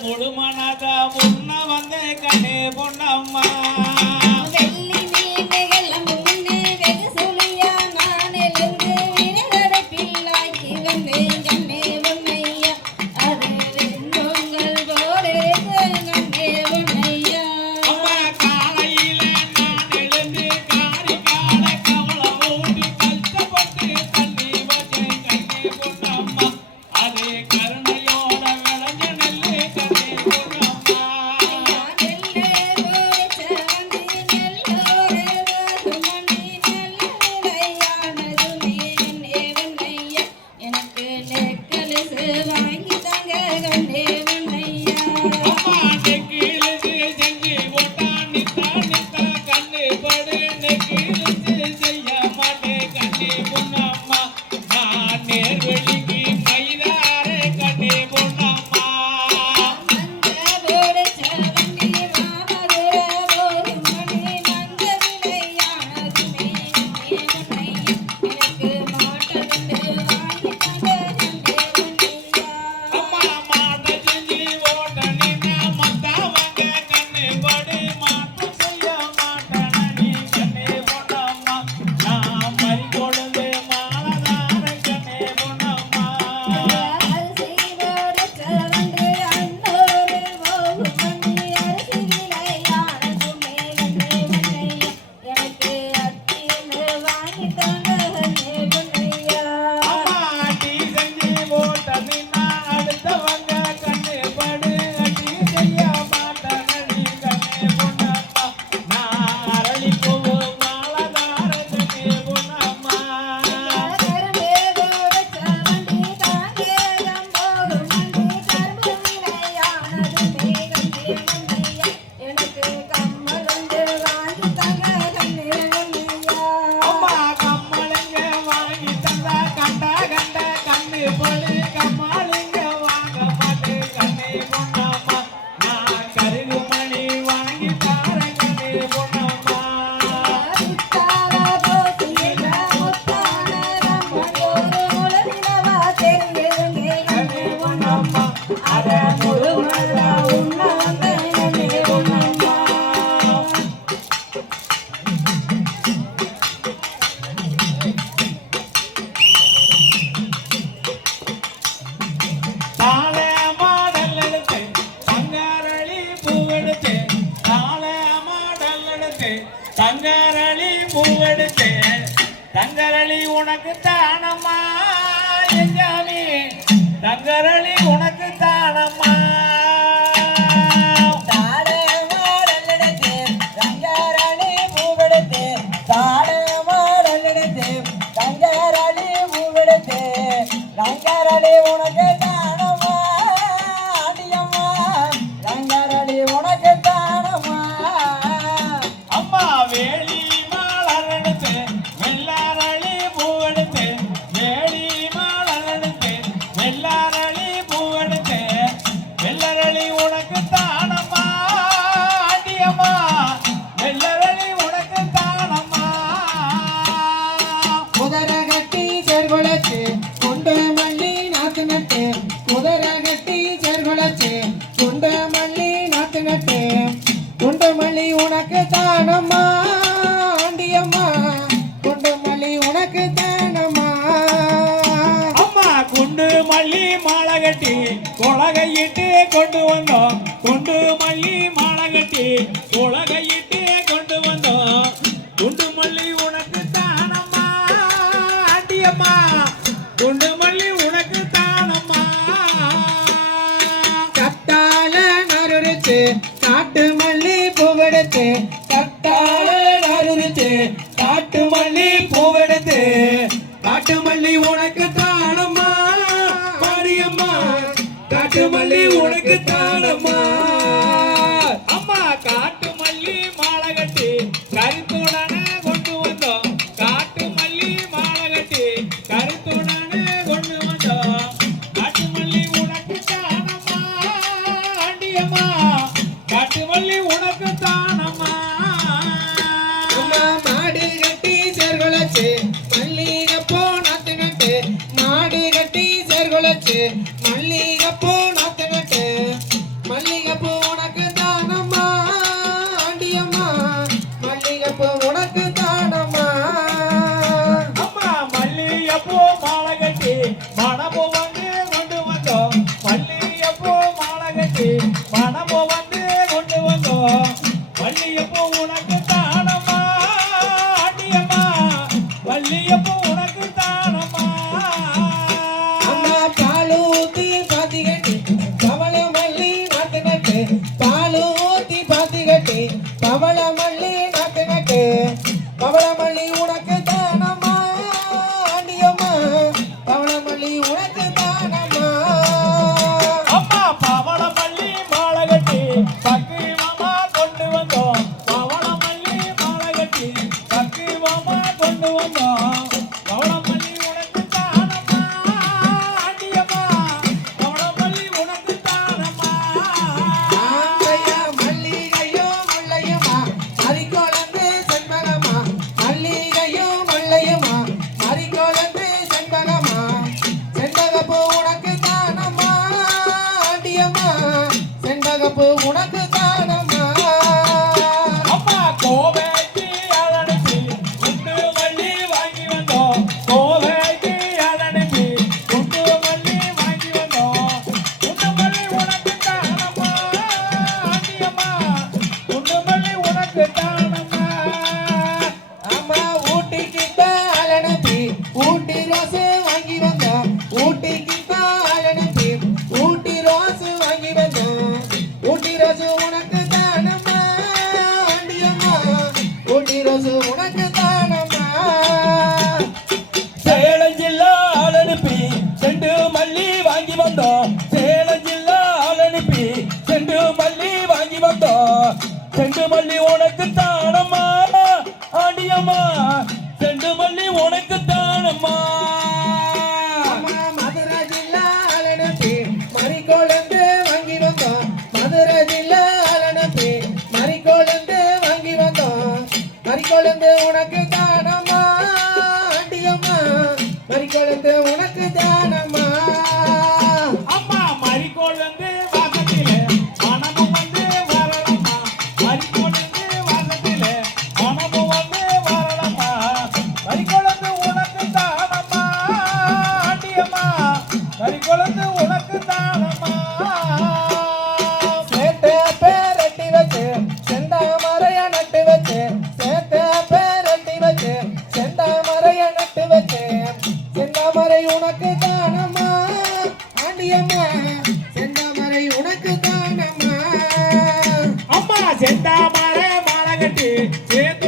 முழுமனத முன்ன வந்து கண்ணே பொன்னம்மா தங்கரளி பூவெடுத்து தங்கரளி உனக்கு தானம்மா எஞ்சாமி தங்கரளி உனக்கு தானம்மா தங்கரளி பூவெடுத்து தங்கரளி பூவெடுத்து தங்கரளி உனக்கு தானம்மா அடியம்மா தங்கரளி உனக்கு தானம்மா வேலி மாலரெடுத்து வெள்ளாரளி பூவெடுத்து வேலி மாலரெடுத்து வெள்ளாரளி பூவெடுத்து வெள்ளரளி உனக்கு தானம்மா அடியம்மா வெள்ளரளி உனக்கு தானம்மா குதிரை கட்டி சேர்குலச்சு குண்டு மல்லி நாத்து நட்டு குதிரை கட்டி சேர்குலச்சு குண்டு மல்லி நாத்து நட்டு குண்டு மல்லி உனக்கு தானம்மா ஆண்டியம்மா குண்டு மல்லி உனக்கு தானம்மா அம்மா குண்டு மல்லி மாலை கட்டி கொலகையிட்டு கொண்டு வந்தோம் குண்டு மல்லி மாலை கட்டி கொலகையிட்டு கொண்டு வந்தோம் குண்டு மல்லி உனக்கு தானம்மா ஆண்டியம்மா குண்டு மல்லி உனக்கு தானம்மா கத்தால நறுச்சு காட்டு மல்லி பூவெடுத்து கட்டால நறுச்சு காட்டு மல்லி பூவெடுத்து காட்டு மல்லி உனக்கு தானம்மா பாரியம்மா காட்டு மல்லி உனக்கு தானம்மா அம்மா காட்டு மல்லி மாலை கட்டி கருத்துடனே கொண்டு வந்தோம் காட்டு மல்லி மாலை கட்டி கருத்துடனே கொண்டு வந்தோம் காட்டு மல்லி உனக்கு தானம்மா ஆண்டியம்மா காட்டு மல்லி உனக்கு உனக்கு தானம்மா அடியம்மா மல்லியப்பூ உனக்கு தானம்மா அம்மா பால் ஊத்தி பாத்தி கட்டி பவள மல்லி நாத்து நட்டு பால் ஊத்தி பாத்தி கட்டி பவள மல்லி நாத்து நட்டு பவள மல்லி உனக்கு தானம்மா அடியம்மா பவள மல்லி உனக்கு தானம்மா அம்மா பவள மல்லி மாலை கட்டி பக்கு மாமா கொண்டு வந்தோம் பவள மல்லி மாலை கட்டி பக்கு மாமா கொண்டு வந்தோம் பவள மல்லி உனக்கு தானம்மா அடியம்மா பவள மல்லி உனக்கு தானம்மா ஆந்தையா மல்லிகையோ முல்லையுமா மறிக்கொழுந்து செண்பகமா மல்லிகையோ முல்லையுமா மறிக்கொழுந்து செண்பகமா செண்பகப்பூ உனக்கு தானம்மா அடியம்மா செண்பகப்பூ உனக்கு தானம்மா அம்மா கோவைக்கு அலனுப்பி குண்டு மல்லி வாங்கி வந்தோம் கோவைக்கு அலனுப்பி குண்டு மல்லி வாங்கி வந்தோம் குண்டு மல்லி உனக்கு தானம்மா அடியம்மா குண்டு மல்லி உனக்கு தானம்மா அம்மா ஊட்டிக்கு தாள் அனுப்பி ஊட்டி ரோஸ் வாங்கி வந்தோம் ஊட்டிக்கு தாள் அனுப்பி ஊட்டி ரோஸ் வாங்கி வந்தோம் ஊட்டி ரோஸ் உனக்கு தானம்மா அடியம்மா ஊட்டி ரோஸ் உனக்கு தானம்மா சேலம் ஜில்லா அலனுப்பி செண்டு மல்லி வாங்கி வந்தோம் சேலம் ஜில்லா அலனுப்பி செண்டு மல்லி வாங்கி வந்தோம் செண்டு மல்லி உனக்கு தானம்மா அடியம்மா செண்டு மல்லி உனக்கு தானம்மா அம்மா மதுரை ஜில்லா அலனுப்பி மறிக்கொழுந்து வாங்கி வந்தோம் மதுரை ஜில்லா அலனுப்பி மறிக்கொழுந்து வாங்கி வந்தோம் மறிக்கொழுந்து உனக்கு தானம்மா அடியம்மா மறிக்கொழுந்து உனக்கு தானம்மா அம்மா மரிக்கோள் வந்து வாசத்திலே மனமும் வந்து வரலம்மா மரிக்கோள் வந்து வாசத்திலே மனமும் வந்து வரலம்மா மரிக்கோள் வந்து உனக்கு தானம்மா அடியம்மா மரிக்கோள் வந்து உனக்கு தானம்மா சேத்த பேரட்டி வச்சு செந்தாமரைய நட்டு வச்சு சேத்த பேரட்டி வச்சு செந்தாமரைய நட்டு வச்சு செந்தாமரை உனக்கு தானம்மா ஆண்டியம்மா செந்தாமரை உனக்கு தானம்மா அம்மா செந்தாமரை மாலை கட்டி சேர்த்து